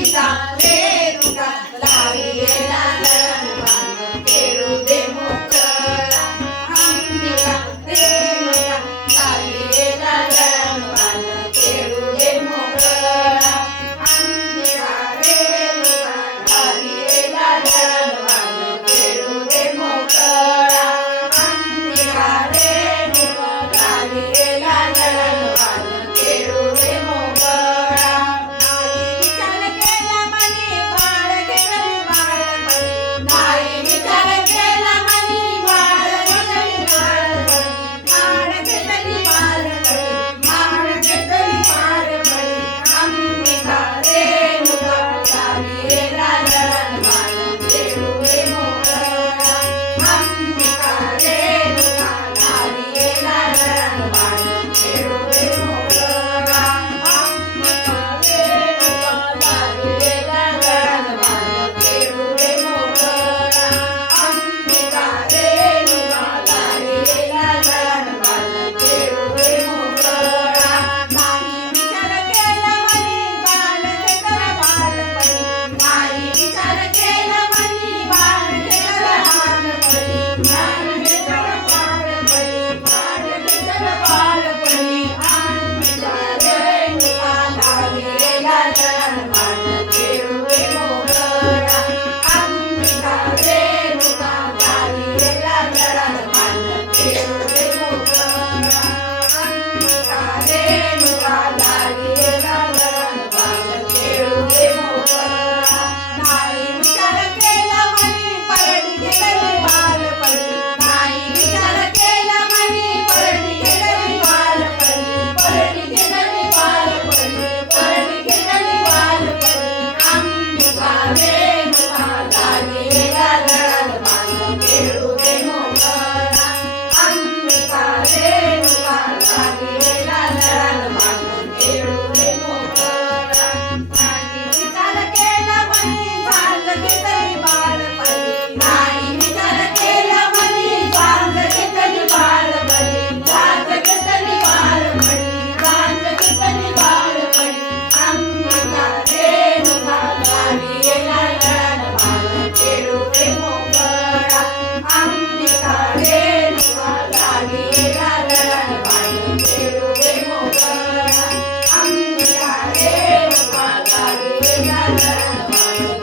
Ambika Renuka लाविलेला Yeah.